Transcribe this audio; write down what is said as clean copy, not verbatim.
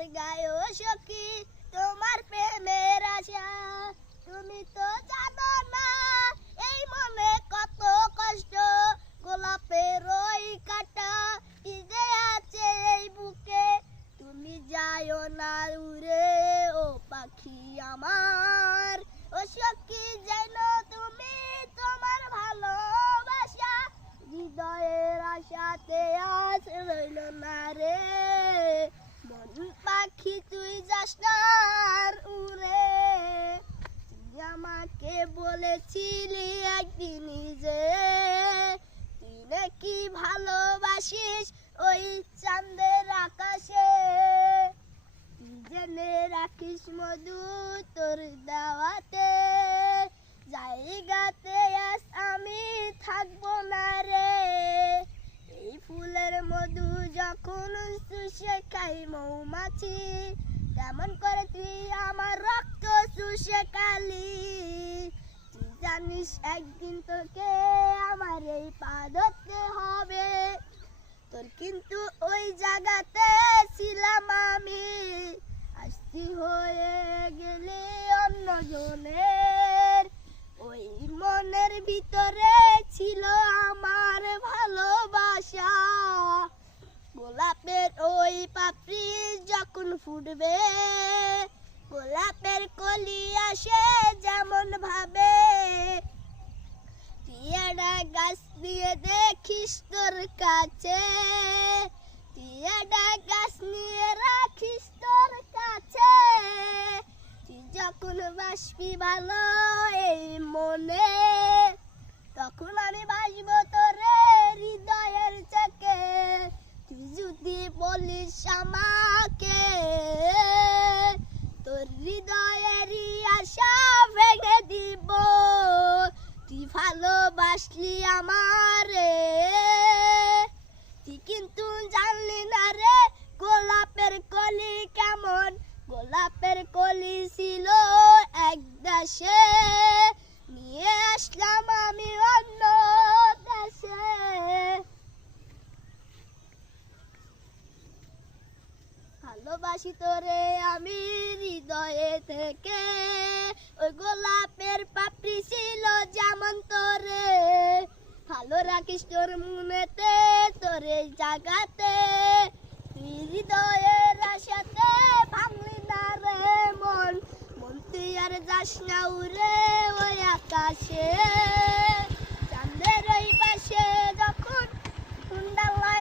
আমার গায়ে সখী তোমার প্রেমের আশা, তুমি তো জানো না এই মনে কত কষ্ট, গোলাপের ওই কাটা কি যে আছে এই বুকে, তুমি যাইও না উড়ে ও পাখি আমার, ও সখী যেন তুমি তোমার ভালোবাসা হৃদয়ের আশাতে আজ রইল না রে, মন পাখি তুই যাস না আর উড়ে, তুই আমাকে বলেছিলি একদিনই যে তুই নাকি ভালোবাসিস ওই চাঁদের আকাশে, তুই জেনে রাখিস মধু তোর দাওয়াতে জায়গাতে আজ আমি থাকবো না রে, এই ফুলের মধু যখন চুষে খাই মৌমাছি, তেমন করে তুই আমার রক্ত চুষে খালি, তুই জানিস একদিন তোকে আমার এই পা ধরতে হবে, তোর কিন্তু ওই জায়গাতে ছিলাম আমি, আসতি হয়ে গেলে অন্য জনের, ওই মনের ভিতরে ছিল আমার ভালোবাসা, গোলাপের ওই পাপড়ি যখন ফুটবে, গোলাপের কলি আসে যেমন ভাবে, তুই একটা গাছ দিয়ে দেখিস তোর কাছে, তুই একটা গাছ নিয়ে রাখিস তোর কাছে, তুই যখন বাসবি ভালো এই মনে, তখন আমি বাসবো তোরে হৃদয়ের চোখে, তুই যদি বলিস আমাকে তোর হৃদয়েরই আশা ভেঙে দিব, তুই ভালোবাসলি আমারে, তুই কিন্তু জানলি না রে গোলাপের কলি কেমন, গোলাপের কলি ছিল এক দেশে, নিয়ে আসলাম আমি অন্য দেশে, ভালোবাসি তোরে আমি হৃদয়ে থেকে, ওই গোলাপের পাপড়ি ছিল যেমন তোরে, ভালো রাখিস তোর মনেতে তোর এই জায়গাতে, তুই হৃদয়ের আশাতে ভাঙলি না রে মন, মন তুই আর যাস না উড়ে ওই আকাশে।